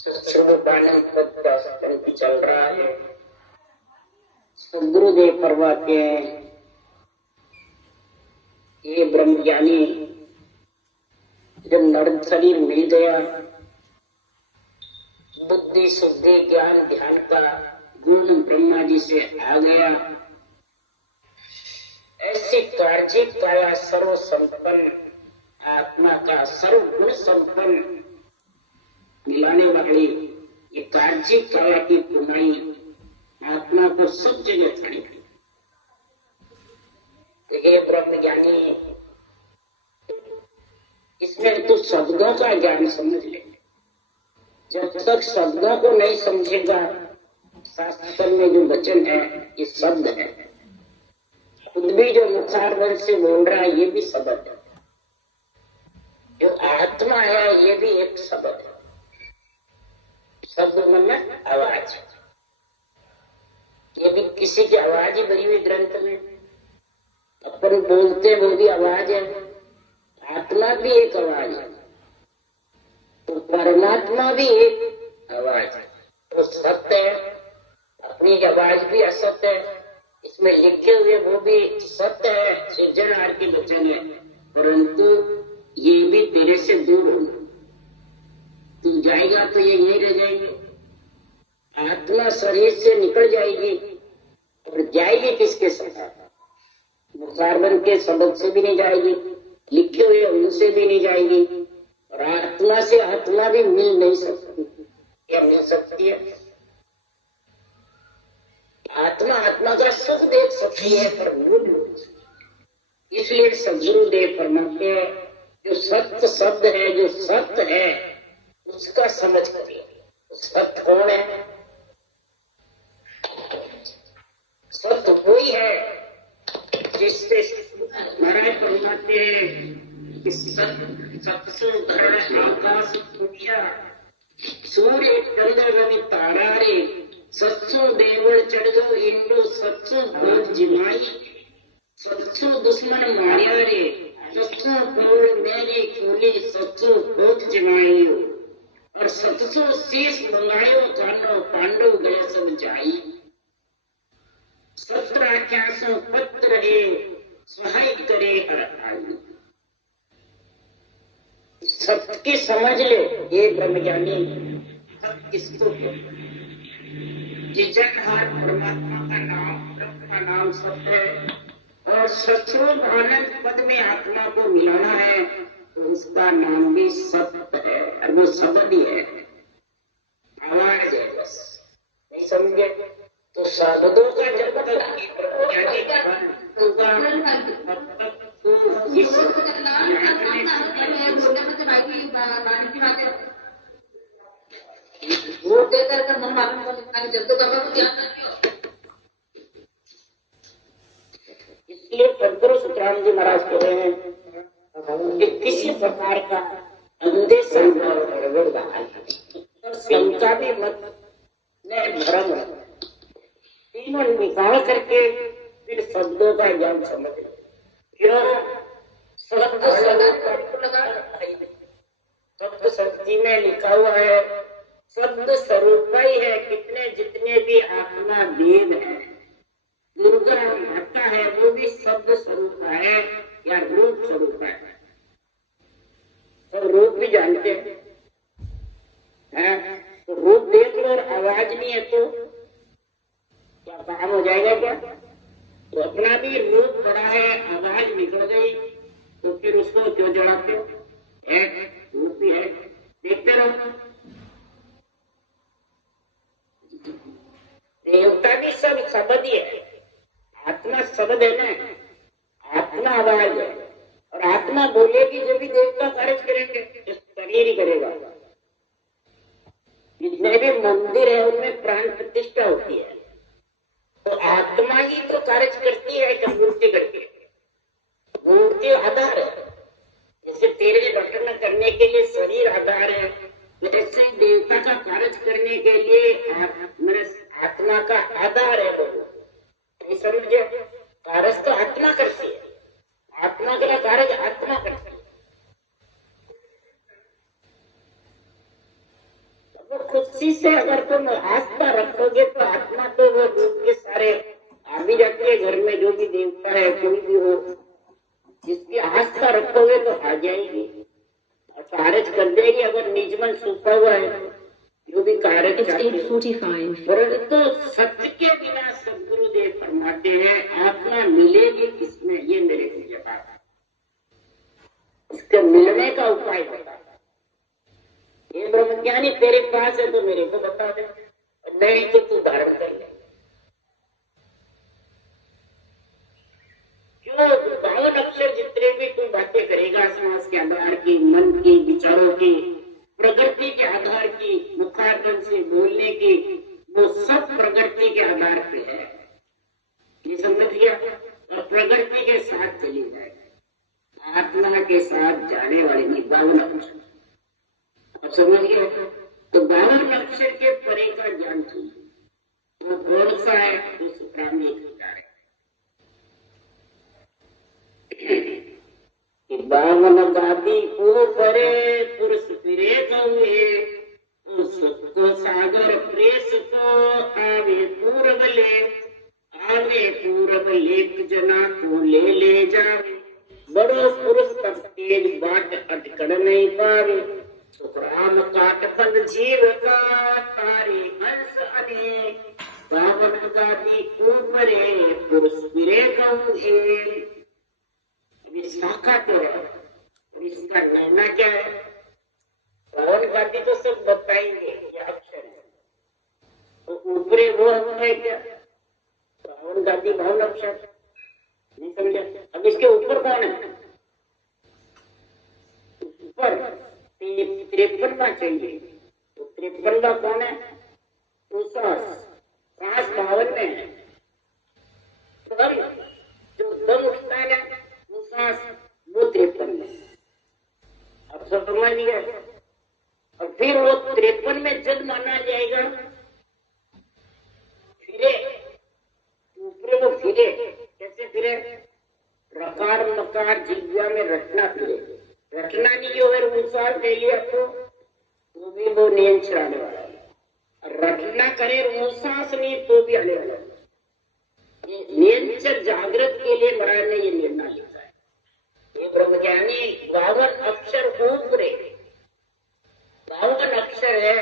स्वरूपानंद पद का सत्संग चल रहा है। सदगुरुदेव फरमाते हैं, ये ब्रह्मज्ञानी जब नर शरीर मिल गया, बुद्धि शुद्धि ज्ञान ध्यान का गुण ब्रह्मा जी से आ गया, ऐसी कार्य काया सर्व संपन्न आत्मा का सर्व गुण संपन्न मिलाने वाली ये कार्य काया की पुनाई आत्मा को सब जगह छाड़ी। ये ब्रह्म ज्ञानी, इसमें तो शब्दों का ज्ञान समझ ले। जब तक शब्दों को नहीं समझेगा, शास्त्र में जो वचन है ये शब्द है, खुद भी जो मुखारबंद से बोल रहा है ये भी शब्द है, जो आत्मा है ये भी एक शब्द है। शब्द मतलब आवाज, ये भी किसी की आवाज ही भरी हुई ग्रंथ में। अपन बोलते वो भी आवाज है, आत्मा भी एक आवाज है, तो परमात्मा भी एक आवाज है। तो सत्य है, अपनी आवाज भी असत्य है, इसमें लिखे हुए वो भी सत्य है, सृजनहार की वचन है, परंतु ये भी तेरे से दूर होगा। तू जाएगा तो ये यही रह जाएंगे, आत्मा शरीर से निकल जाएगी और जाएगी किसके साथ? मुखारबन के शब्द से भी नहीं जाएगी, लिखे हुए उनसे भी नहीं जाएगी, और आत्मा से आत्मा भी मिल नहीं सकती। क्या मिल सकती है? आत्मा आत्मा का सुख देख सकती है पर मिल नहीं सकती। इसलिए सदगुरुदेव फरमाते हैं, जो सत्य शब्द है, जो सत्य है उसका समझ करिए। सत्य कौन है? सत्य वही है जिससे महाराज फरमाते हैं कि सत्सु धरण आकाश दुनिया सूर्य चंद्र तारा रे सत्सु देवल चढ़ गो इंडो सत्सु भोज जिमाई सत्सु दुश्मन मारिया रे सत्सु करोड़ मेरी खोली सत्सु भोज जिमाई और सत्सु शीश मंगायो कांडो पांडव गए सब जाई 17 पत्र है सहाय करे हर आयु। सत्य की समझ ले ये ब्रह्मज्ञानी, सत्य किसको जिजनहार परमात्मा का नाम, ब्रह्म का नाम सत्य है और सत्स्वरूप आनंद पद में आत्मा को मिलाना है तो उसका नाम भी सत्य है और वो शब्द ही है, आवाज है। बस नहीं समझे तो शब्दों का जब तक वो देकर मन मालूम को जब तो कब को ध्यान रखियो। इसलिए सदगुरु सुखराम जी महाराज कह रहे हैं कि किसी प्रकार का अंधे शंका भी मत न भ्रम, तीनों निकाल करके फिर शब्दों का ज्ञान समझ लो। क्यों? शब्द शक्ति में लिखा हुआ है, शब्द स्वरूप ही है। कितने जितने भी आत्मा वेद है, दुर्गा घटा है, वो भी शब्द स्वरूप है या रूप स्वरूप है। तो रूप भी जानते हैं, तो रूप देख लो और आवाज नहीं है तो क्या काम हो जाएगा? क्या तो अपना भी रूप बड़ा है, आवाज निकल गई तो फिर उसको क्यों जड़ाते हो? एक रूप भी है, देखते रहो। देवता भी सब शब्द ही है, आत्मा शब्द है ना, आत्मा आवाज है और आत्मा बोलेगी जब भी देवता कार्य करेंगे, शरीर ही करेगा। जितने भी मंदिर है उनमें प्राण प्रतिष्ठा होती है, तो आत्मा ही तो कार्य करती है कि मूर्ति करती है। मूर्ति आधार है, जैसे तेरे रटन करने के लिए शरीर आधार है, वैसे देवता का कार्य करने के लिए आत्मा का आधार है। बोलो नहीं समझे? कार्य तो आत्मा करती है, आत्मा का कार्य आत्मा करती है। उसी से अगर तुम आस्था रखोगे तो आत्मा तो वो रूप के सारे आ भी जाती है घर में, जो भी देवता है कोई भी हो, जिसकी आस्था रखोगे तो आ जाएगी और खारिज कर देगी। अगर निज मन सूखा हुआ है जो भी कार्य परंतु सत्य के बिना सदगुरुदेव फरमाते हैं आत्मा मिलेगी किसमें, ये मेरे को जवाब है। इसके मिलने का उपाय बता। ये ब्रह्मज्ञानी तेरे पास है तो मेरे को बता दे, नहीं तो तू धारण कर ले। क्यों 52 अक्षर जितने भी तू बातें करेगा समाज के आधार की, मन की, विचारों की, प्रकृति के आधार की, मुखारबंद से बोलने की, वो सब प्रकृति के आधार पे है, ये समझ गया। और प्रकृति के साथ चली जाए, आत्मा के साथ जाने वाली नहीं 52 अक्षर। अब समझ गए? तो 52 अक्षर के परे का ज्ञान चाहिए, वो कौन सा है, उस प्राणी विचार है। 52 गादी को परे पुरुष फिरे कहुए, उसको सागर प्रेस को आवे पूर्व ले, आवे पूर्व लेख जना को ले जावे, बड़ो पुरुष तब तेज बाट अटकड़ नहीं पावे, सुखराम काट बंद जीव का तारे हंस अनेक, 52 गादी को परे पुरुष फिरे कहुए। शाखा तो है और इसका नाना क्या है, 52 गादी तो सब बताएंगे, ये अक्षर है। तो ऊपरे वो है क्या, 52 गादी 52 अक्षर, नहीं समझा? अब इसके ऊपर कौन है, ऊपर 53वां चाहिए, तो 53वां कौन है, सांस 52 में है। दम जो दम उठता है ना, सांस वो 53 में। अब सब समझ गए? और फिर वो 53 में जब माना जाएगा फिरे, ऊपरे वो फिरे, कैसे फिरे, रकार मकार जिह्वा में रटना फिरे, रटना नहीं जो है रूसार दे लिया तो भी वो नियम चढ़ाने वाला है, रटना करे रूसास नहीं तो भी आने वाला है। नियंत्रण जागृत के लिए महाराज ने ये निर्णय लिखा है। ये ब्रह्मज्ञानी 52 अक्षर ऊपरे 52 अक्षर है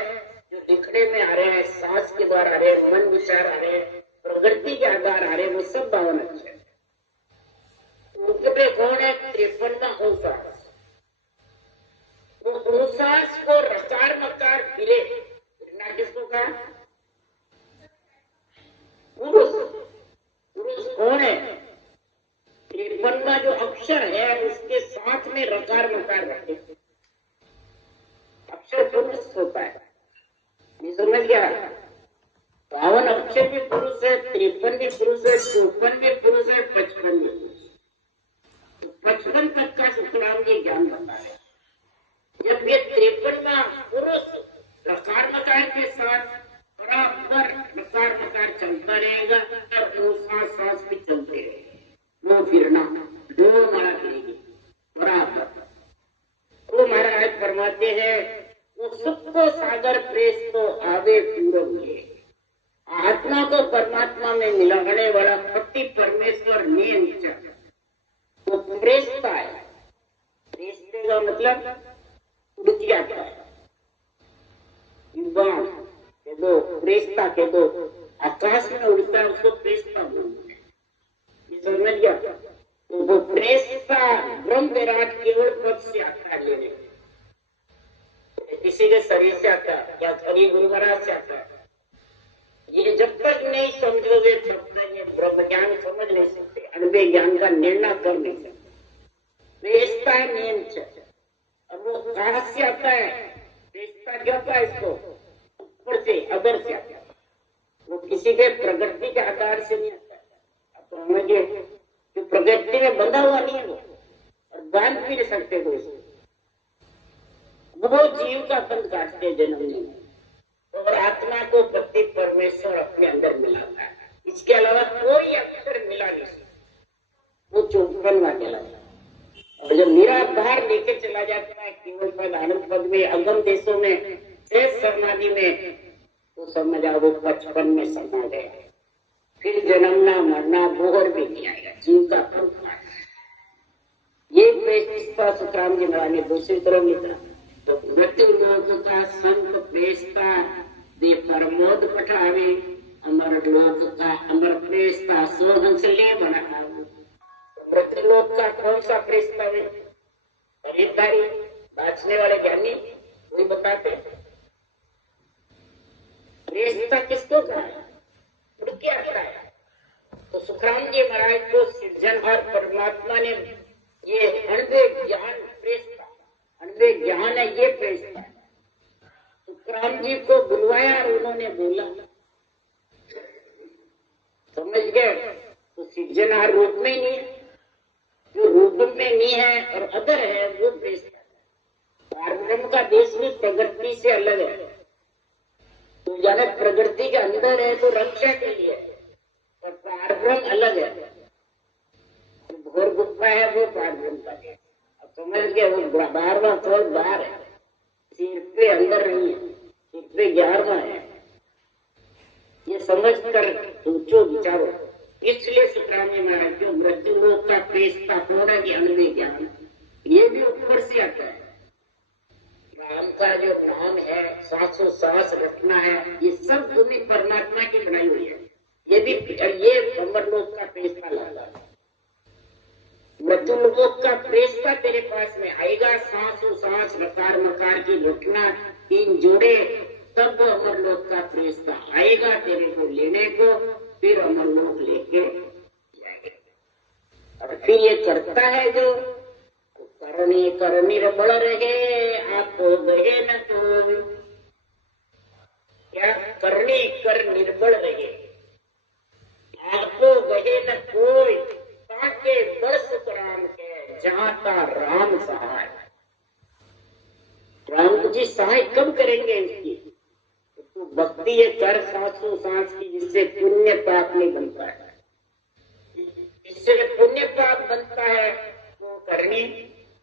जो दिखने में आ रहे हैं, सांस के द्वारा आ रहे हैं, मन विचार आ रहे हैं, प्रकृति के आधार आ रहे हैं, वो सब 52 अक्षर। ऊपरे कौन है, 53वां ओंकार। वो ओंसास को रकार मकार फिरे, फिरना किसको कहा, पुरुष। पुरुष कौन है, 53वां जो अक्षर है उसके साथ में रकार मकार रखे, अक्षर पुरुष होता है, नहीं समझ गया? 52 अक्षर भी पुरुष है, 53 भी पुरुष है, 54 भी पुरुष है, 55 भी पुरुष। तो 55 तक का सुखराम ये ज्ञान बता है। जब ये 53वां पुरुष रकार मकार के साथ बराबर रकार मकार चलता रहेगा और वो सांस भी चलते रहेंगे, वो फिरना दो मारा करेगी बराबर। वो महाराज फरमाते हैं वो सबको सागर प्रेस तो आवे पूरब ले, आत्मा को परमात्मा में मिलाने वाला पति परमेश्वर नियंत्रण वो प्रेसता है। प्रेसते का मतलब उड़ जाता है, युवान के दो, प्रेसता के दो, आकाश में उड़ता है उसको प्रेसता बोलते हैं, ये समझ गया? तो वो प्रेसता ब्रह्म विराट केवल पद से आता है, लेने किसी के शरीर से आता है या शरीर गुरु महाराज से आता है। ये जब तक नहीं समझोगे तब तक ये ब्रह्म ज्ञान समझ नहीं सकते, अनुभव ज्ञान का निर्णय कर नहीं सकते। प्रेसता है नियम से, और वो कहां से आता है, प्रेसता क्या आता है, इसको ऊपर से अदर से आता है, वो किसी के प्रकृति के आधार से नहीं आता है। अब तो समझिए जो प्रकृति में बंधा हुआ नहीं है वो, और बांध भी नहीं सकते कोई, वो जीव का बंध काटते जन्म नहीं, और आत्मा को पति परमेश्वर अपने अंदर मिलाता है। इसके अलावा कोई अक्षर मिला नहीं, वो 54वां कहलाता है। और जब मेरा बाहर लेके चला जाता है केवल पद आनंद पद में, अगम देशों में शेष शर्मा समाधि में, तो समझ आओ वो 55 में समा गया। फिर जन्मना मरना बोहर भी नहीं आएगा, जीव का फल। ये प्रेषता सुखराम जी महाराज ने दूसरी तरफ लिखा, तो मृत्यु लोक का संत प्रेषता दे प्रमोद पठावे, अमर लोक का अमर प्रेषता सो हंसले बना। मृत्यु लोक का कौन सा प्रेषता है? खरीदारी बांचने वाले ज्ञानी वही बताते। प्रेषता किसको कहा है? और क्या आता है? तो सुखराम जी महाराज को सृजनहार परमात्मा ने ये अणवे ज्ञान प्रेषता, अणवे ज्ञान है ये प्रेषता। सुखराम जी को बुलवाया और उन्होंने बोला, समझ गए? तो सृजनहार रूप में ही नहीं है, जो रूप में नहीं है और अदर है वो प्रेषता है। पारब्रह्म का देश भी प्रगति से अलग है। तो जाने प्रकृति के अंदर है तो रक्षा के लिए, और पारब्रह्म अलग है। घोर गुप्ता है वो पारब्रह्म का देश। अब समझ गए? वो 12वां फ्लोर बाहर है, सिर पे अंदर नहीं है, सिर पे 11वां है। ये समझ कर सोचो विचारो। इसलिए सुखराम जी महाराज जो मृत्यु लोक का प्रेषता कौन है? अनवे ज्ञान। ये भी ऊपर से आता है। राम का जो नाम है, सांसों सांस रखना है, ये सब तुम्हें परमात्मा की बनाई हुई है। ये भी ये अमर लोक का प्रेषता लाला है। मृत्यु लोक का प्रेषता तेरे पास में आएगा, सांसों सांस रकार मकार की रखना, 3 जोड़े, तब अमर लोक का प्रेषता आएगा तेरे को लेने को, फिर अमर लोक लेके जाएंगे। और फिर ये करता है जो करनी कर निर्बल रहे, आपको गए न कोई। क्या करनी कर निर्बल रहे, आपको गए न कोई, ताके बड़ सुखराम के जाता राम सहाय। राम जी सहाय कब करेंगे इसकी? तो भक्ति ये कर सांसों सांस की, जिससे पुण्य पाप नहीं बनता है। इससे पुण्य पाप बनता है तो करनी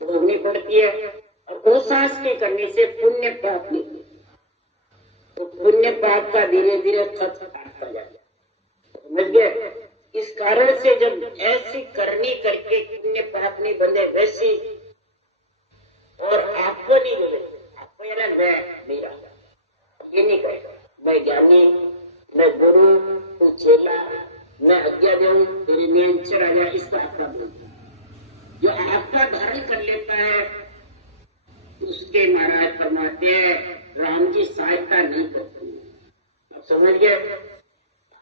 भोगनी पड़ती है, और वो सांस के करने से पुण्य पाप नहीं, तो पुण्य पाप का धीरे धीरे खत काटता जाता है। समझ गए? इस कारण से जब ऐसी करनी करके पुण्य पाप नहीं बंधे, वैसी और आपको नहीं मिले, आपको यानी मैं मेरा ये नहीं कहेगा, मैं ज्ञानी, मैं गुरु, तू चेला, मैं आज्ञा दूं, तेरी नींद चढ़ा जाए, इसको आपका बोलता। जो आपका धारण कर लेता है उसके महाराज फरमाते हैं राम जी सहायता नहीं करते। आप समझ गए?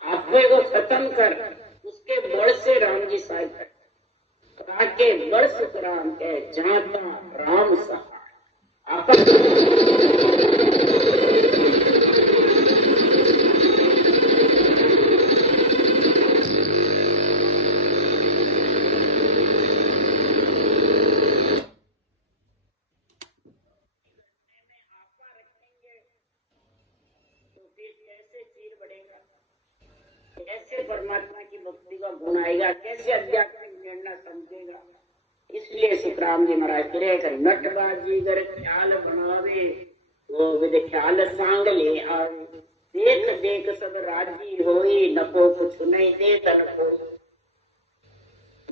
आपको को खत्म कर, उसके बड़ से राम जी सहायता ताके बड़ सुखराम के जाता राम सहाय। आप परमात्मा की भक्ति का गुण आएगा, कैसे आध्यात्मिक निर्णय समझेगा। इसलिए सुखराम जी महाराज कह नटबाजी कर ख्याल बनावे, वो विद ख्याल सांग ले आवे, देख देख सब राजी होई, नको कुछ नहीं दे तन कोई।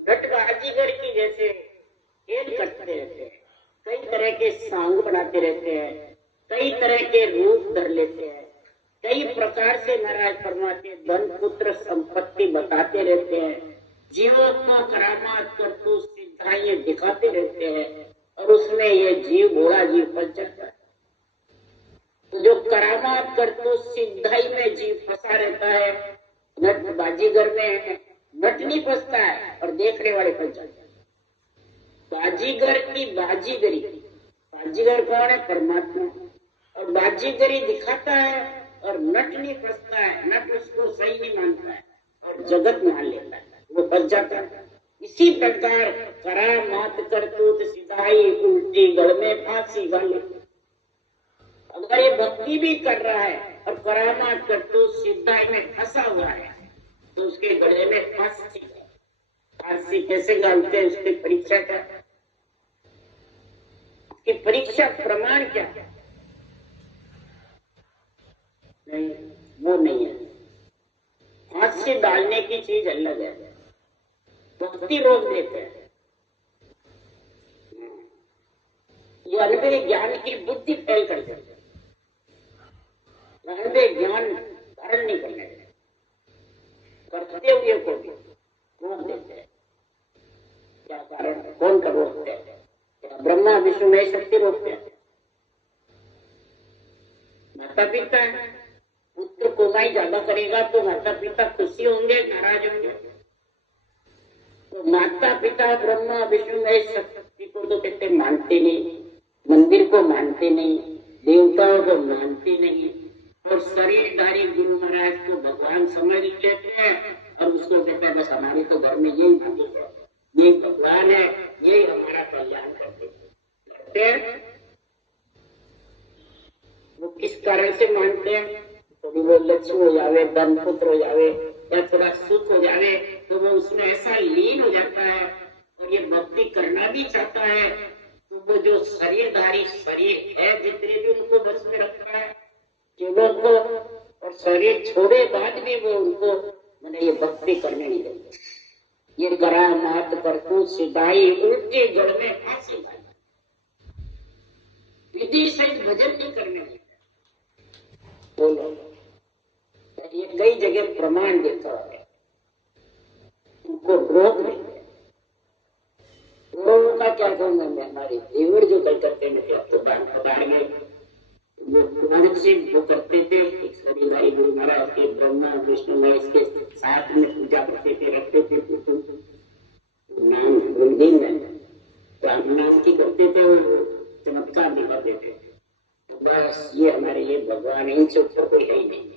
नटबाजीगर की जैसे खेल करते रहते हैं, कई तरह के सांग बनाते रहते हैं, कई तरह के रूप धर लेते हैं, कई प्रकार से महाराज फरमाते धन पुत्र संपत्ति बताते रहते हैं, जीवों को करामात करतू सिद्धाइयां दिखाते रहते हैं, और उसमें ये जीव भोला जीव फंस जाता है। तो जो करामात करतू सिद्धाई में जीव फंसा रहता है, नट बाजीगर में नट नहीं फंसता है और देखने वाले फंस जाते हैं। बाजीगर की बाजीगरी, बाजीगर कौन है? परमात्मा। और बाजीगरी दिखाता है और नट नहीं फंसता है, नट उसको सही नहीं मानता है और जगत मान लेता है, वो फंस जाता है। इसी प्रकार करामात करतूत सिधाई उल्टी गढ़ में फांसी वाले। अगर ये भक्ति भी कर रहा है और करामात करतूत सिधाई में फंसा हुआ है, तो उसके गले में फांसी। फांसी कैसे डालते हैं? उसकी परीक्षा क्या है? उसकी परीक्षा प्रमाण क्या है? वो नहीं है। फांसी डालने की चीज अलग है, भक्ति रोक देते हैं। ये अनुभव ज्ञान की बुद्धि फैल कर देते हैं, अनुभव ज्ञान धारण नहीं करने देते, करते हुए को भी रोक देते हैं। क्या कारण है? कौन का रोकते हैं? क्या ब्रह्मा विष्णु महेश शक्ति रोकते हैं? माता पिता है, पुत्र कमाई ज्यादा करेगा तो माता पिता खुशी होंगे, नाराज होंगे? तो माता पिता ब्रह्मा विष्णु महेश शक्ति को तो कहते मानते नहीं, मंदिर को मानते नहीं, देवताओं को मानते नहीं, और शरीरधारी गुरु महाराज को भगवान समझ लेते हैं और उसको कहते हैं बस हमारे तो घर में यही मालिक है, ये भगवान है, यही हमारा कल्याण करते हैं। वो किस कारण से मानते हैं? कभी वो लक्ष्मी हो जावे, धन पुत्र हो जावे या थोड़ा सुख हो जावे तो वो उसमें ऐसा लीन हो जाता है और ये भक्ति करना भी चाहता है, तो वो जो शरीरधारी शरीर है जितने भी उनको बस में रखता है केवल को, और शरीर छोड़े बाद भी वो उनको मैंने ये भक्ति करने नहीं देते। ये करा मात करतूत सिधाई उल्टे जड़ में फांसी डाली, विधि सहित भजन नहीं करने देते। बोलो, ये कई जगह प्रमाण देता है, उनको रोक नहीं है। रोग का क्या कहूंगा मैं, हमारे देवर जो कलकत्ते में थे, तो वो से वो करते थे, शरीरधारी गुरु महाराज के ब्रह्मा विष्णु महेश के साथ में पूजा करते थे, रखते थे, नाम राम नाम की करते थे, वो चमत्कार दिखाते थे। बस ये हमारे ये भगवान, इनसे ऊपर कोई है ही नहीं।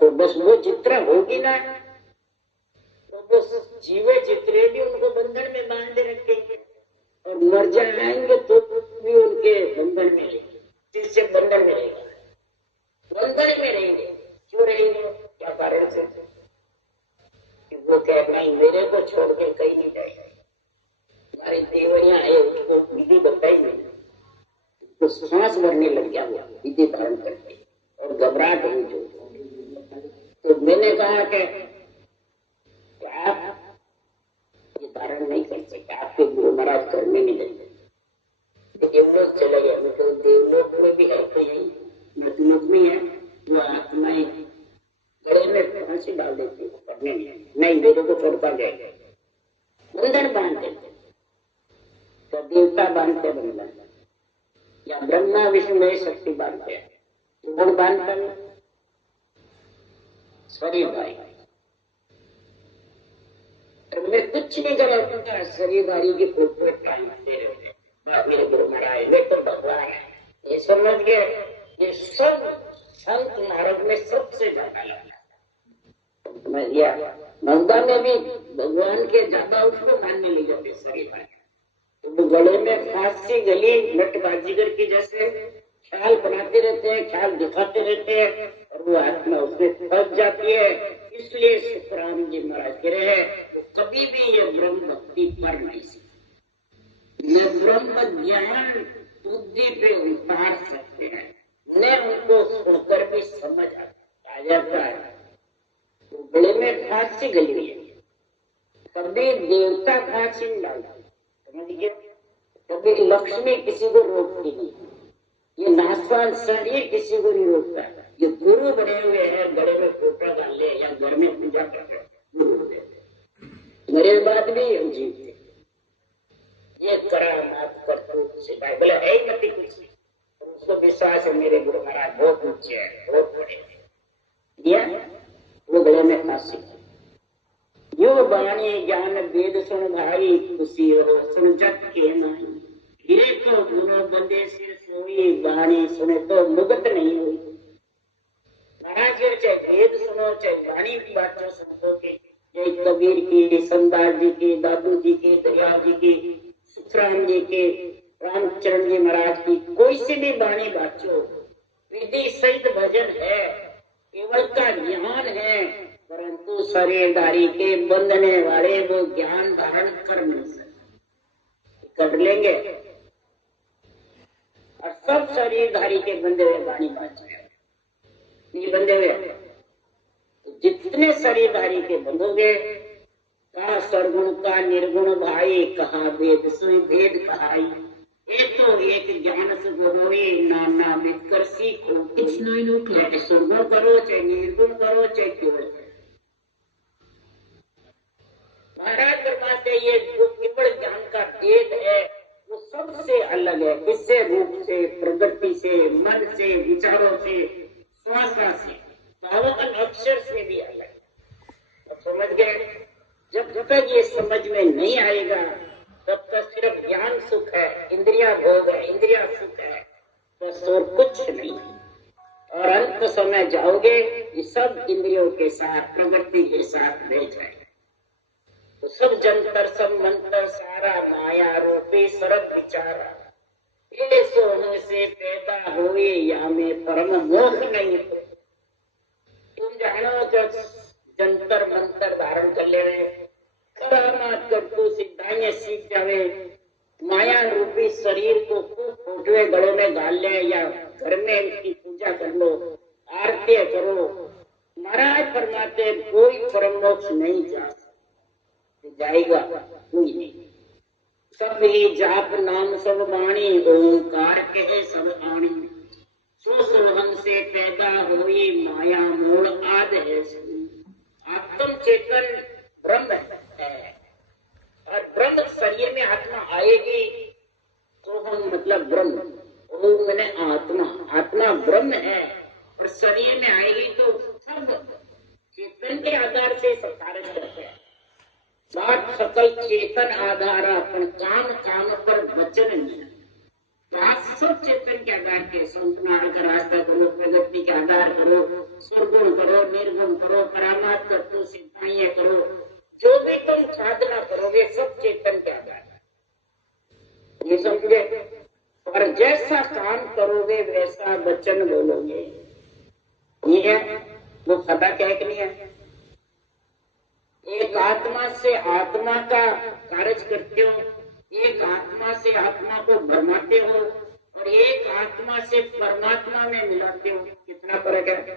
तो बस वो जितना होगी ना तो वो जीवे जितने भी उनको बंधन में बांधे रखेंगे और मर जाएंगे तो भी उनके बंधन में रहेंगे। जिससे बंधन में रहेगा, बंधन में रहेंगे। क्यों रहेंगे? क्या कारण से? वो कहना मेरे को छोड़ के कहीं नहीं जाएगा। हमारे देवरिया आए, उसको विधि बताई नहीं, तो सांस भरने लग गया वो विधि धारण करके और घबराहट हुई जो। तो मैंने कहा कि आप ये धारण नहीं कर सकते, आपके गुरु महाराज करने नहीं देते। देवलोक चले गए, तो देवलोक में भी है तो यही मृत्युलोक में है, वो आत्माएं गले में फांसी डाल देती करने नहीं, मेरे को छोड़ता गए बंधन बांध देते, तो देवता बांधते बंधन, या ब्रह्मा विष्णु महेश शक्ति बांधते हैं। कौन बांधता है? शरीरधारी। मैं कुछ नहीं कर रहा, शरीरधारी के फोटो टांगते रहते, मेरे गुरु महाराज वे तो भगवान है, ये समझ के ये सब संत मार्ग में सबसे ज्यादा लगता है। नंदा में भी भगवान के ज्यादा उसको मानने लग जाते शरीरधारी। तो गले में फांसी गली नटबाजीगर की जैसे ख्याल बनाते रहते हैं, ख्याल दिखाते रहते हैं और वो आत्मा उसमें फंस जाती है। इसलिए सुखराम जी महाराज कह रहे हैं वो कभी भी ये ब्रह्म भक्ति पर नहीं सकते, ये ब्रह्म ज्ञान बुद्धि पे उतार सकते हैं, न उनको सुनकर भी समझ आ जाता है। तो गले में फांसी गली हुई है, कभी देवता फांसी नहीं डालता, समझिए, कभी लक्ष्मी किसी को रोकती नहीं, ये नासवान शरीर किसी को नहीं रोकता। ये गुरु बने हुए हैं, गले में फोटा डाल ले या घर में पूजा करते गुरु देते, मेरे बाद भी हम जीवते। ये करा मात करतूत से बोले है ही मत कुछ नहीं, उसको विश्वास है मेरे गुरु महाराज बहुत ऊंचे है, बहुत बड़े, वो गले में फांसी। यो बाणी ज्ञान वेद सुन भाई, खुशी हो सुन जग के माई, हीरे को गुरु बंदे सिर सोई, बाणी सुने तो मुगत नहीं हुई। महाराज चाहे वेद सुनो चाहे वाणी की बातें सुनो के, जय कबीर की, संदास जी की, दादू जी की, दयाल जी की, सुखराम जी के, रामचरण जी महाराज की, कोई सी भी वाणी बाचो, विधि सहित भजन है, केवल का ज्ञान है, परंतु शरीरधारी के बंधने वाले वो ज्ञान धारण कर नहीं सकते। कर लेंगे और सब शरीरधारी के बंधे हुए वाणी बात नहीं बंधे हुए। जितने शरीरधारी के बंधोगे, कहा सरगुण का निर्गुण भाई, कहा भेद सुई भेद कहाई। एक तो एक ज्ञान सुख होए, नाना मिलकर सीखो। चाहे सरगुण करो, चाहे निर्गुण करो, चाहे केवल। महाराज फरमाते ये जो केवल ज्ञान का भेद है वो सबसे अलग है। किससे? रूप से, प्रकृति से, मन से, विचारों से, श्वास से, भावों अक्षर से भी अलग है। तो समझ गए? जब तक ये समझ में नहीं आएगा तब तक सिर्फ ज्ञान सुख है, इंद्रिया भोग है, इंद्रिया सुख है, बस और कुछ नहीं। और अंत समय जाओगे ये सब इंद्रियों के साथ, प्रवृत्ति के साथ रह जाएगा। तो सब जंतर सब मंत्र सारा माया रूपी सरद विचारा, ये सोह से पैदा हुए या में परम मोह नहीं। तुम जानो जब जंतर मंत्र धारण कर ले करामात कर तू सिद्धांत सीख जावे, माया रूपी शरीर को खूब फोटवे गड़ों में डाल ले या घर में उसकी पूजा कर लो, आरती करो। महाराज फरमाते कोई परम मोक्ष नहीं जा जाएगा, कोई नहीं। सब ही जाप नाम सब वाणी, ओंकार कहे सब आणी। सो सोहम से पैदा हुई माया मूल आद है। आत्म चेतन ब्रह्म है और ब्रह्म शरीर में आत्मा आएगी तो हम मतलब ब्रह्म, ओम मैंने आत्मा, आत्मा ब्रह्म है और शरीर में आएगी तो सब चेतन के आधार से सब कार्य करते हैं। बात सकल चेतन आधार अपन काम काम पर वचन नहीं, बात सब चेतन के आधार के संत मार्ग का रास्ता करो, प्रगति के आधार करो, सुरगुण करो, निर्गुण करो, करामात करो, सिद्धांत करो, जो भी तुम साधना करोगे सब चेतन के आधार है। ये समझे? और जैसा काम करोगे वैसा वचन बोलोगे। ये है वो सदा क्या नहीं है। एक आत्मा से आत्मा का कार्य करते हो, एक आत्मा से आत्मा को भरमाते हो और एक आत्मा से परमात्मा में मिलाते हो। कितना फर्क है?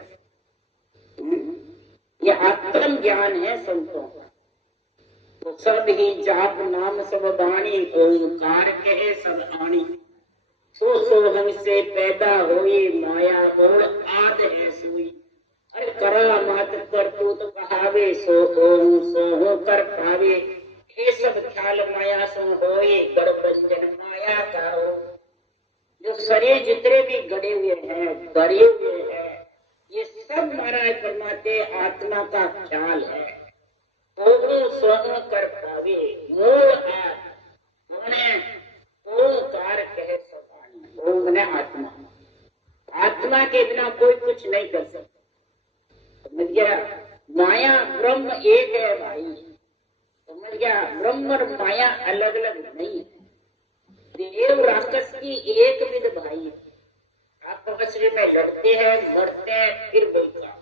ये आत्म ज्ञान है संतों का। तो सब ही जाप नाम सब वाणी, ओंकार कहे सब आणी। सो सोहम से पैदा हुई माया और आद है सोई। अरे करा मत कर तू तो कहावे, सो ओम सो कर पावे। ये सब ख्याल माया सो होए, गड़बंजन माया का हो। जो शरीर जितने भी गड़े हुए हैं, भरे हुए हैं, ये सब महाराज फरमाते आत्मा का ख्याल है। स्वयं कर पावे मूल ओंकार कहे सवानी। ओम ने आत्मा, आत्मा के बिना कोई कुछ नहीं कर सकता। समझ गया? माया ब्रह्म एक है भाई, समझ गया? ब्रह्म और माया अलग अलग नहीं है। देव राक्षस की एक विध भाई है। आपस में लड़ते हैं, मरते हैं, फिर बोलता।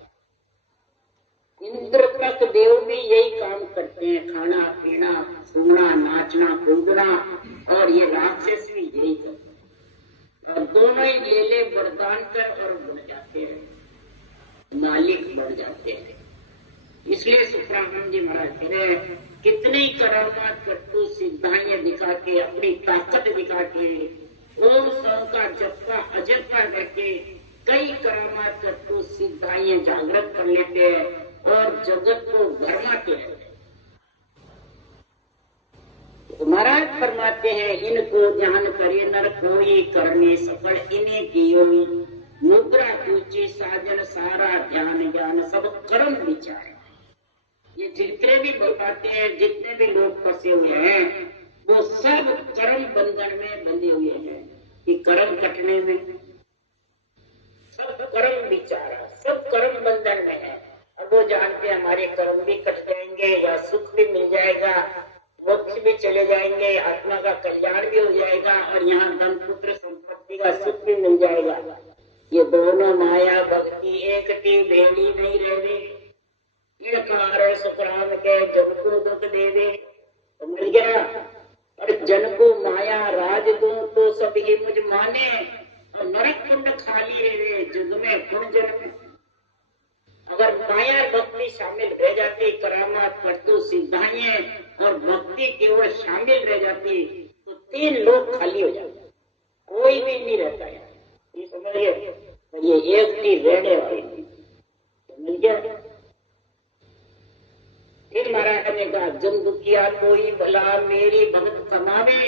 इंद्र तक देव भी यही काम करते हैं, खाना पीना, सोना, नाचना, कूदना, और ये राक्षस भी यही करते हैं। और दोनों ही ले ले वरदान कर और बन जाते हैं, मालिक बन जाते हैं। इसलिए सुब्रह्मण्य जी महाराज कह रहे हैं, कितनी करामात कट्टू सिद्धांत दिखा के, अपनी ताकत दिखा के, ओम सौ का जप्पा अजप्पा करके कई करामात कट्टू सिद्धांत जागृत कर लेते हैं और जगत को भरमाते हैं। तो महाराज फरमाते हैं, इनको ध्यान करे नर कोई, करने सफल इन्हें कियो। मुद्रा ऊंची साजन सारा ध्यान ज्ञान सब कर्म विचार। ये जितने भी बताते हैं, जितने भी लोग फंसे हुए हैं, वो सब कर्म बंधन में बंधे हुए हैं। कि कर्म कटने में सब कर्म विचारा, सब कर्म बंधन में है। अब वो जानते हैं हमारे कर्म भी कट जाएंगे या सुख भी मिल जाएगा, मोक्ष भी चले जाएंगे, आत्मा का कल्याण भी हो जाएगा और यहाँ धन पुत्र संपत्ति का सुख भी मिल जाएगा। ये दोनों माया भक्ति एक टी भेड़ी नहीं रहे। ये कार सुखराम के जन को दुख देवे। तो मिल गया। और जन को माया राज दूं तो सभी मुझ माने, और नरक कुंड खाली रहे जुग में पुण्य जन्म। अगर माया भक्ति शामिल रह जाती, करामात परतु सिद्धाइए और भक्ति केवल शामिल रह जाती, तो 3 लोग खाली हो जाते, कोई भी नहीं रहता है। ये समझिए, ये एक ही रहने वाली समझ गया। फिर महाराज ने कहा, जम दुखिया कोई भला मेरी भगत कमावे,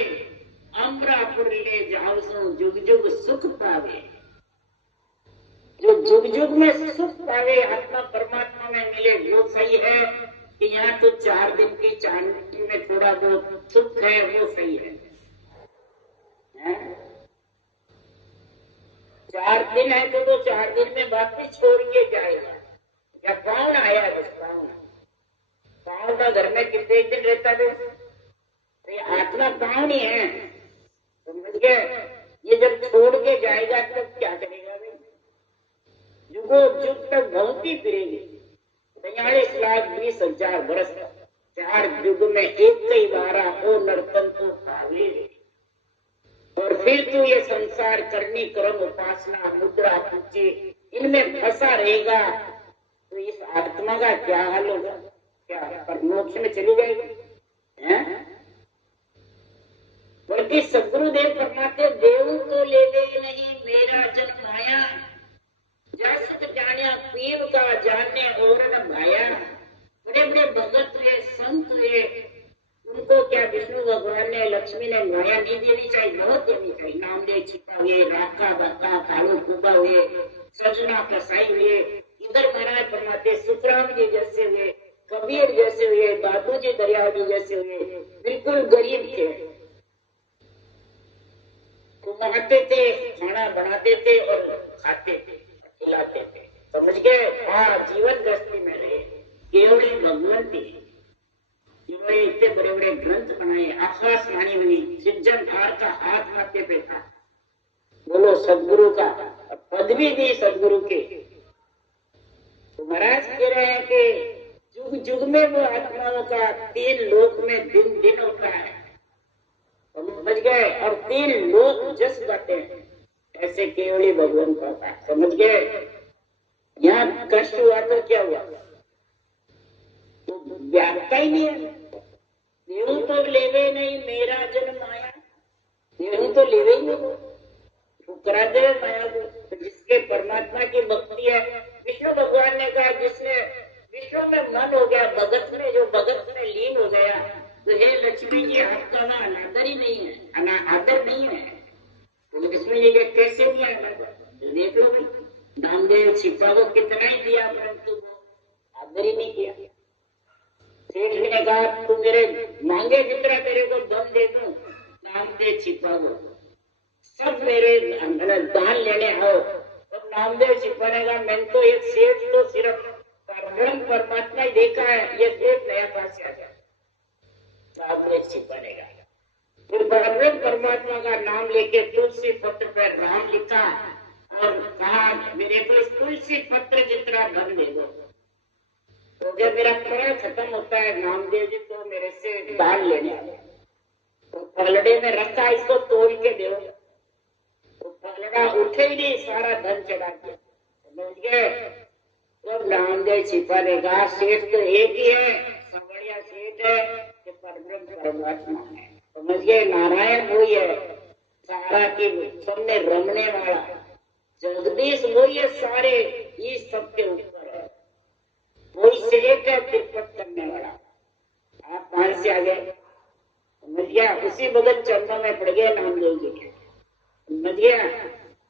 अमरापुर ले जाओ सो जुग जुग सुख पावे। जो जुग जुग में सुख पावे, आत्मा परमात्मा में मिले, वो सही है कि यहाँ तो 4 दिन की चांदी में थोड़ा बहुत सुख है, वो सही है? 4 दिन है तो 4 दिन में वापिस छोड़ के जाएगा। या कौन आया है? कौन का घर में कितने दिन रहता है? तो ये आत्मा कौन ही है, समझ गए? ये जब छोड़ के जाएगा तब क्या करेगा भाई? जुगो जुग तक भौंती फिरेगी। 43,20,000 वर्ष 4 युग में एक कई बारा हो नर्तन तो पावे। और फिर तू ये संसार करनी कर्म उपासना मुद्रा पूछे इनमें फंसा रहेगा, तो इस आत्मा का क्या हाल होगा? क्या पर मोक्ष में चली जाएगी? बल्कि सदगुरुदेव फरमाते, देव तो ले नहीं मेरा जन माया, जसक जानिया पीव का जानने और न भाया। बड़े बड़े भगत हुए, संत हुए, उनको क्या विष्णु भगवान ने, लक्ष्मी ने माया नहीं देनी चाहिए? बहुत देनी चाहिए। नामदेव छिपा हुए, राका बक्का कालू कुबा हुए, सजना कसाई हुए, इधर महाराज फरमाते सुखराम जी जैसे हुए, कबीर जैसे हुए, दादू जी दरियाव जी जैसे हुए, बिल्कुल गरीब थे, कुमाते थे, खाना बनाते थे और खाते थे, खिलाते थे, समझ गए? हाँ, जीवन गृहस्थी में रहे, केवल भगवान थी। इतने बड़े बड़े ग्रंथ बनाए, आकाशवाणी बनी, सृजनहार का हाथ माथे पे था, बोलो सदगुरु का पदवी दी सदगुरु के। तो महाराज कह रहे हैं कि जुग जुग में वो आत्माओं का 3 लोक में दिन दिन होता है, समझ गए? और 3 लोक जस गाते हैं, ऐसे केवली भगवान का था, समझ गए? यहाँ कष्ट हुआ तो क्या हुआ? तो व्याख्या ही नहीं है। देव तो लेवे नहीं मेरा जन माया, देव तो लेवे ही नहीं, ठुकरा दे माया को। तो जिसके परमात्मा की भक्ति है, विष्णु भगवान ने कहा जिसने विष्णु में मन हो गया, भगत में, जो भगत में लीन हो गया, तो हे लक्ष्मी जी आपका ना अनादर ही नहीं है, आदर नहीं है। तो लक्ष्मी जी के कैसे नहीं है? देख लो भाई, नामदेव छिपा को कितना ही दिया, परंतु आदर ही नहीं किया। सेठ ने कहा तू मेरे मांगे जितना तेरे को धन दे दूं, नामदेव छिपा को सब मेरे दान लेने आओ। तब नामदेव छिपा ने कहा मैंने तो एक सेठ तो सिर्फ परमात्मा ही देखा है, ये सेठ नया पास आ गया। नामदेव छिपा ने कहा, फिर परमात्मा का नाम लेके तुलसी पत्र पर नाम लिखा और कहा मेरे को इस तुलसी पत्र जितना धन दे दो। तो जब मेरा प्राण खत्म होता है, नामदेव जी तो मेरे से दान लेने आए, तो पलड़े में रखा, इसको तोड़ के दो। तो पलड़ा उठे ही नहीं, सारा धन चढ़ा दिया, समझ गए? तो नामदेव छिपा ने कहा सेठ तो एक ही है, सवड़िया सेठ है कि परमात्मा है, समझ गए? नारायण वही है, सारा की सबने रमने वाला, जगदीश वही है, सारे इस सबके ऊपर है, वही सेठ है, तिरपट करने वाला। आप कहां से आ गए? समझ गया? उसी भगत चरणों में पड़ गए नामदेव जी के, समझ गया?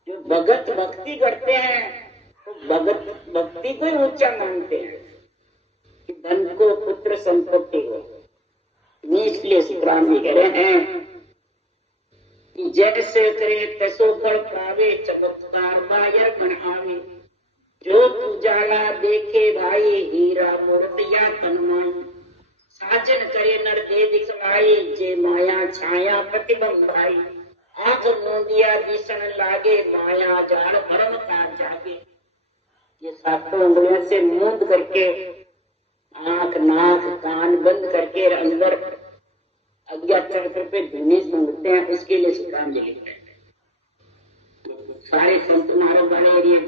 जो भगत भक्ति करते हैं तो भगत भक्ति को ही ऊंचा मानते हैं कि धन को, पुत्र संपत्ति को। इसलिए सुखराम जी कह रहे हैं कि जैसे करे तैसो फल पावे, चमत्कार माया बनावे। जो उजाला देखे भाई, हीरा मूर्तिया तन्माई। साजन करे नर दे दिखलाई, जे माया छाया प्रतिबंध भाई। आंख मूंदिया दिसन लागे, माया जाल भरम तार जागे। ये 7 उंगलियों से मूंद करके, आंख नाक कान बंद करके अंदर अज्ञात चक्र पे धुनी सुनते हैं, उसके लिए सुखराम जी लिखते हैं। सारे संत महाराज वाले एरिया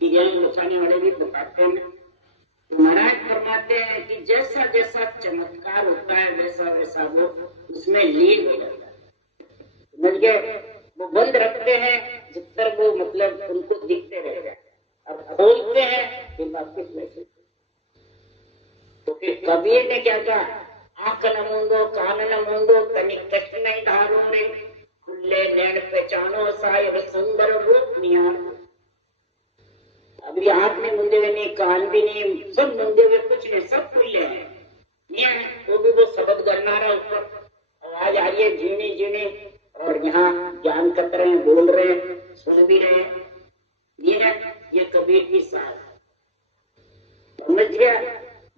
सीरियल बचाने वाले भी बताते हैं। तो महाराज फरमाते हैं कि जैसा जैसा चमत्कार होता है वैसा वैसा वो उसमें लीन हो जाता है। समझ गए? वो बंद रखते हैं जब तक वो मतलब उनको दिखते रहेगा, अब खोलते हैं फिर वापिस बैठे। तो फिर कबीर ने क्या कहा, आंख न मूंदो कान न मूंदो तनिक कष्ट नहीं धारो रे, खुले नैन पहचानो साहिब सुंदर रूप निहारो। अभी आंख में मुंदे हुए नहीं, कान भी नहीं, सब मुंदे हुए कुछ नहीं, सब खुले हैं नहीं है। तो भी वो शब्द करना रहा, ऊपर आवाज आ रही है जीने जीने, और यहाँ ज्ञान कर रहे हैं, बोल रहे हैं, सुन भी रहे हैं। ये कबीर की साथ समझ गया।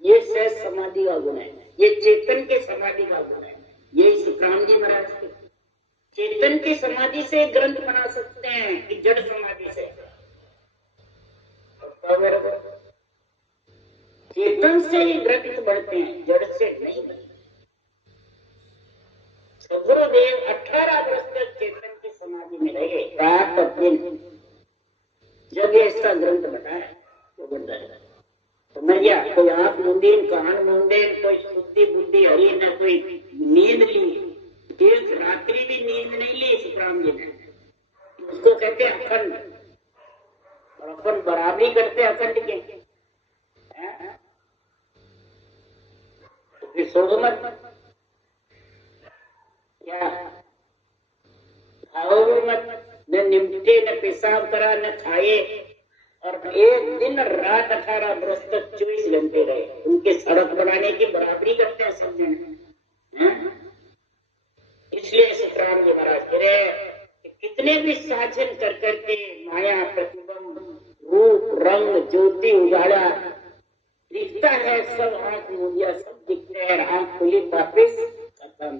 ये सहज समाधि का गुण है, ये चेतन के समाधि का गुण है। ये सुखराम जी महाराज के चेतन की समाधि से ग्रंथ बना सकते हैं कि जड़ समाधि से। चेतन से ही ग्रंथ बढ़ते हैं, जड़ से नहीं बढ़ते। गुरुदेव 18 वर्ष तक चेतन की समाधि में रहे, रात और दिन, जब ये इसका ग्रंथ बनाया तो बनता है। समझिया, कोई आंख मूंदे, कान मूंदे, कोई शुद्धि बुद्धि हरी न कोई नींद ली, एक रात्रि भी नींद नहीं ली सुखराम जी ने। उसको कहते हैं अखंड, और अपन बराबरी करते अखंड के। तो फिर सोच मत, क्या खाओ भी मत, न निमटे न पेशाब करा न खाए, और एक दिन रात 18 वर्ष तक 24 घंटे रहे। उनके सड़क बनाने की बराबरी करते हैं सब जन। इसलिए सुखराम जी महाराज कह रहे कि कितने भी साधन कर करके माया प्रतिबंध रूप रंग ज्योति उजाला दिखता है, सब आंख मूंदिया सब दिखते हैं, आंख खुली वापिस खत्म।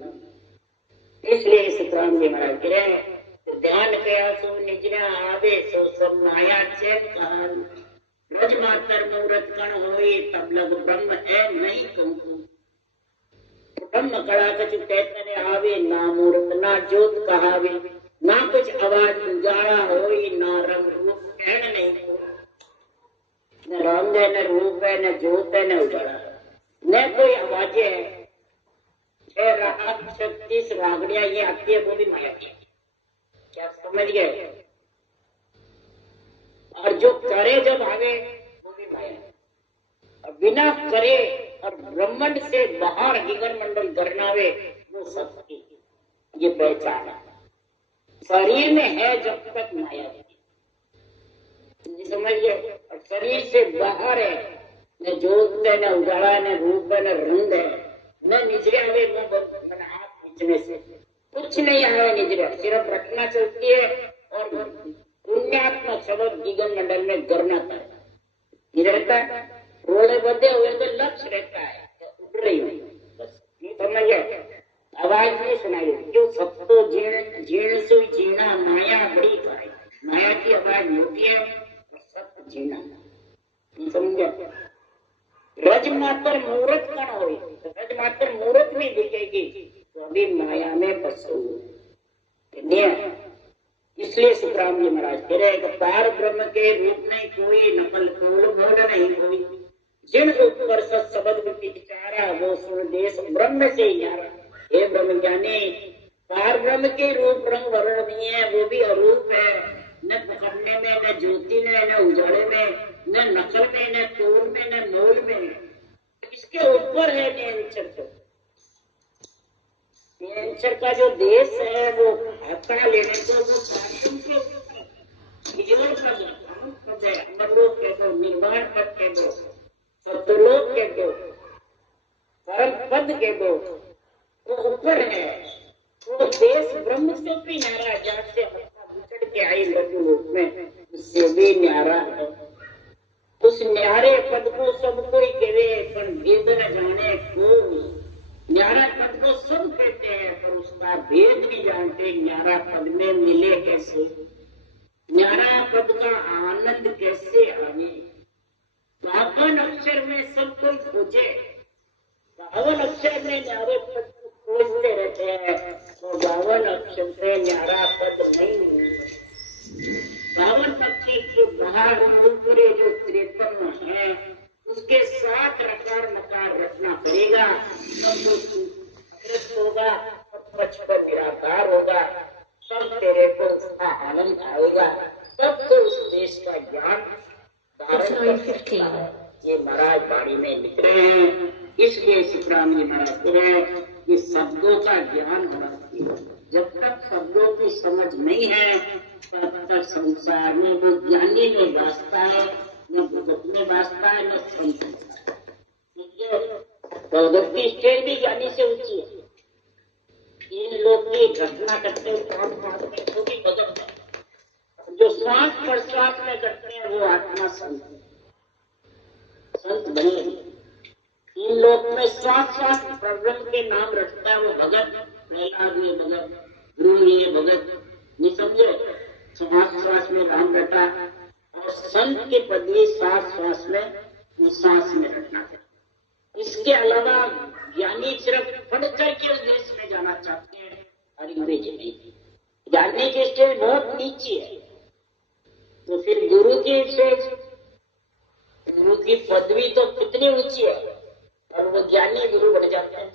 इसलिए सुखराम जी महाराज कह रहे हैं ध्यान कया सो निजरा आवे सो सब माया चैत कहान, रज मातर मूरत कण होए तब लग ब्रह्म है नहीं कहूँ। ब्रह्म कड़ा कछु कहते आवे ना मूर्त ना ज्योत कहावे, ना कुछ आवाज उजाड़ा होई ना रंग रूप कहन नहीं को। न रंग है न रूप है न ज्योत है न उजाड़ा, न कोई आवाजें है। 36 रागड़ियां ये आती है, वो भी माया की। क्या समझ गए? और जो करे जब आवे वो भी माया, और बिना करे और ब्रह्मांड से बाहर हिगर मंडल गरनावे वो सत्य। ये पहचान है, शरीर में है जब तक माया समझ गए, और शरीर से बाहर है, न ज्योत है न उजाला न रूप है न रंग है, न निजरे आवे न हाथ खींचने से कुछ नहीं आया निजरे, सिर्फ रखना चलती है और पुण्यात्मक शब्द दिगन मंडल में गरना रहता है। रोड़े बंधे हुए तो लक्ष्य रहता है, उड़ रही हुई बस, ये समझ गए। आवाज नहीं सुनाई देती, क्यों? सबको जीर्ण जीर्ण से जीना माया बड़ी खाई, माया की आवाज मोटी है और सब जीना समझ गया। रज मात्र मुहूर्त कण हो, रज मात्र मुहूर्त भी दिखेगी तो अभी माया में बसो। इसलिए सुखराम जी महाराज कह रहे हैं पार ब्रह्म के रूप में कोई नकल तोड़ मोड़ नहीं कोई, जिन ऊपर शब्द विचारा वो सुरदेश ब्रह्म से यारा। हे ब्रह्म ज्ञानी, पार ब्रह्म के रूप रंग वर्ण नहीं है, वो भी अरूप है, न पकड़ने में न ज्योति में न उजाले में न नकल में न तोड़ में न मोल में, इसके ऊपर है नियंत्रण। नियंत्रण का जो देश है वो हत्या लेने को वो शासन के पद है, अमरलोक के दो, निर्माण पद के दो, सत्यलोक के दो, परम पद के दो, वो ऊपर है। वो देश ब्रह्म से भी न्यारा, जहाँ से हत्या बिछड़ के आई लोक में, उससे भी न्यारा है। उस न्यारे पद को सब कोई कहे पर भेद न जाने को। न्यारा पद को सब कहते हैं पर उसका भेद नहीं जानते, न्यारा पद में मिले कैसे, न्यारा पद का आनंद कैसे आवे। 52 अक्षर में सब कोई खोजे, 52 अक्षर में न्यारे पद को खोजते रहते हैं, तो 52 अक्षर से न्यारा पद नहीं मिलता। महारूपरे जो 53 है उसके साथ रकार मकार रखना पड़ेगा, तब तो अमृत होगा, तब 55 निराकार होगा, तब तेरे को उसका आनंद आएगा, तब तो उस देश का ज्ञान धारण कर सकता है। ये महाराज बाड़ी में लिख रहे हैं। इसलिए सुखराम जी महाराज कह रहे हैं कि शब्दों का ज्ञान होना चाहिए। जब तक शब्दों की समझ नहीं है तब तक संसार में वो ज्ञानी में वास्ता है, न भगत में वास्ता है, न संत में वास्ता है। भगत की स्टेज भी ज्ञानी से ऊंची है। इन लोग की घटना करते हैं वो भी भगत है। जो श्वास प्रश्वास में करते हैं वो आत्मा संत है, संत बने। इन लोग में श्वास श्वास प्रब्रह्म के नाम रखता है वो भगत, प्रहलाद ये भगत, ध्रुव ये भगत, नहीं समझे। श्वास श्वास में राम रटा और संत के पदवी श्वास श्वास में सांस में रखना है। इसके अलावा ज्ञानी सिर्फ पढ़ करके उस देश में जाना चाहते हैं और अंग्रेजी नहीं। ज्ञानी की स्टेज बहुत नीचे है, तो फिर गुरु की स्टेज, गुरु की पदवी तो कितनी ऊंची है और वो ज्ञानी गुरु बन जाते हैं।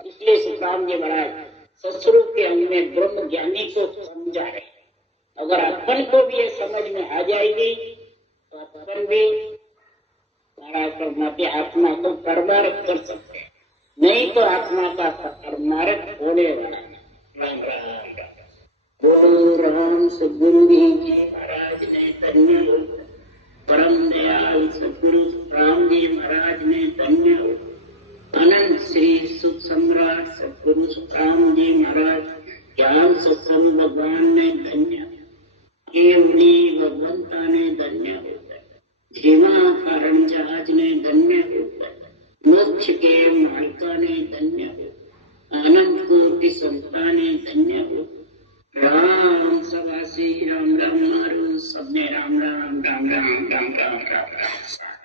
इसलिए सुखराम जी महाराज ससुरु के अंग में ब्रह्म ज्ञानी को समझा रहे। अगर अपन को भी ये समझ में आ जाएगी तो अपन भी महाराज परमात्मा आत्मा को परमारथ कर सकते हैं, नहीं तो आत्मा का परमारथ होने वाला है। राम राम बोलो राम सदगुरु जी महाराज ने धन्य हो, परम दयाल सदगुरु राम जी महाराज ने धन्य हो, अनंत श्री सुख सम्राट सदगुरु राम जी महाराज ज्ञान सत्संग भगवान ने धन्य, केवली भगवंता ने धन्य हो, जीवा कारण जहाज ने धन्य हो, मोक्ष के मालिका ने धन्य हो, आनंद कोटि संता ने धन्य हो। राम सवासी राम राम मारू सबने राम राम राम राम राम राम राम राम, राम।